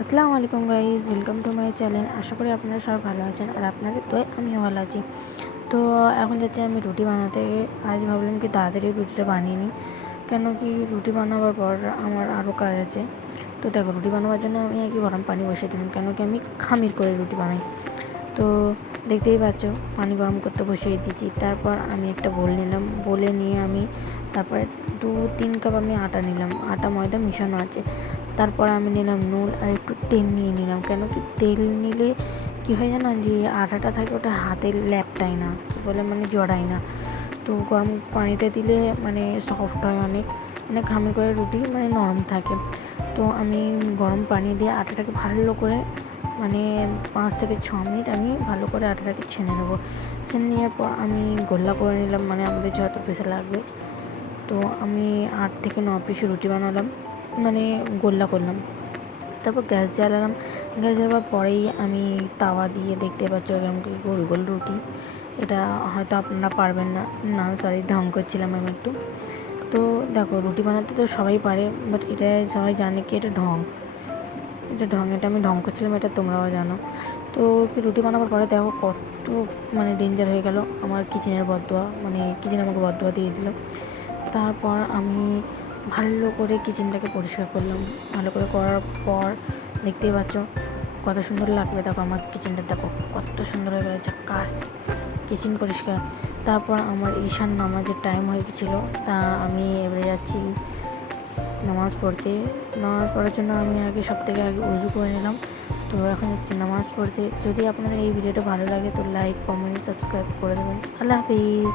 আসসালামু আলাইকুম guys, welcome to my channel. আশা করি আপনারা সবাই ভালো আছেন আর আপনাদের দোয়ায় আমিও ভালো আছি। তো এখন যাচ্ছি আমি রুটি বানাতে। আজ ভাবলাম কি তাড়াতাড়ি রুটিটা বানিয়ে নিই, কেন কি রুটি বানাবার পর আমার আরও কাজ আছে। তো দেখো, রুটি বানাবার জন্য আমি আগে গরম পানি বসিয়ে দিলাম, কেন কি আমি খামির করে রুটি বানাই। তো দেখতেই পাচ্ছ, পানি গরম করতে বসিয়ে দিয়েছি। তারপর আমি একটা বোল নিলাম, বলে নিয়ে আমি তারপরে 2-3 কাপ আমি আটা নিলাম, আটা ময়দা মিশানো আছে। তারপর আমি নিলাম নুন আর একটু তেল নিয়ে নিলাম, কেন কি তেল নিলে কী হয় জানো, যে আটাটা থাকে ওটা হাতে ল্যাপটায় না, কী বলে মানে জড়ায় না। তো গরম পানিতে দিলে মানে সফট হয় অনেক, মানে খামির করে রুটি মানে নরম থাকে। তো আমি গরম পানি দিয়ে আটাটাকে ভালো করে মানে 5 থেকে 6 মিনিট আমি ভালো করে আটাটাকে ছেনে নেবো। ছেনে নেওয়ার পর আমি গোল্লা করে নিলাম, মানে আমাদের যত পিসে লাগবে। তো আমি 8 থেকে 9 পিস রুটি বানালাম, মানে গোল্লা করলাম। তারপর গ্যাস জ্বালালাম, গ্যাস জ্বালাবার পরেই আমি তাওয়া দিয়ে, দেখতে পাচ্ছ এরকম গোল গোল রুটি। এটা হয়তো আপনারা পারবেন না, না সরি, ঢং করছিলাম আমি একটু। তো দেখো, রুটি বানাতে তো সবাই পারে, বাট এটা সবাই জানে কি এটা ঢং, এটা আমি ঢং করছিলাম, এটা তোমরাও জানো। তো রুটি বানাবার পরে দেখো কত মানে ডেঞ্জার হয়ে গেল আমার কিচেনের বদদোয়া, মানে কিচেন আমাকে বদদোয়া দিয়ে দিল। তারপর আমি ভালো করে কিচেনটাকে পরিষ্কার করলাম। ভালো করে করার পর দেখতেই পাচ্ছ কত সুন্দর লাগবে। দেখো আমার কিচেনটা, দেখো কত সুন্দর হয়ে গেছে, ঝাক্কাস কিচেন পরিষ্কার। তারপর আমার ঈশান নামাজের টাইম হয়ে গেছিলো, তা আমি এবারে যাচ্ছি নামাজ পড়তে। নামাজ পড়ার জন্য আমি সবথেকে আগে উজু করে নিলাম। তো এখন যাচ্ছি নামাজ পড়তে। যদি আপনাদের এই ভিডিওটা ভালো লাগে তো লাইক, কমেন্ট, সাবস্ক্রাইব করে দেবেন। আল্লাহ হাফিজ।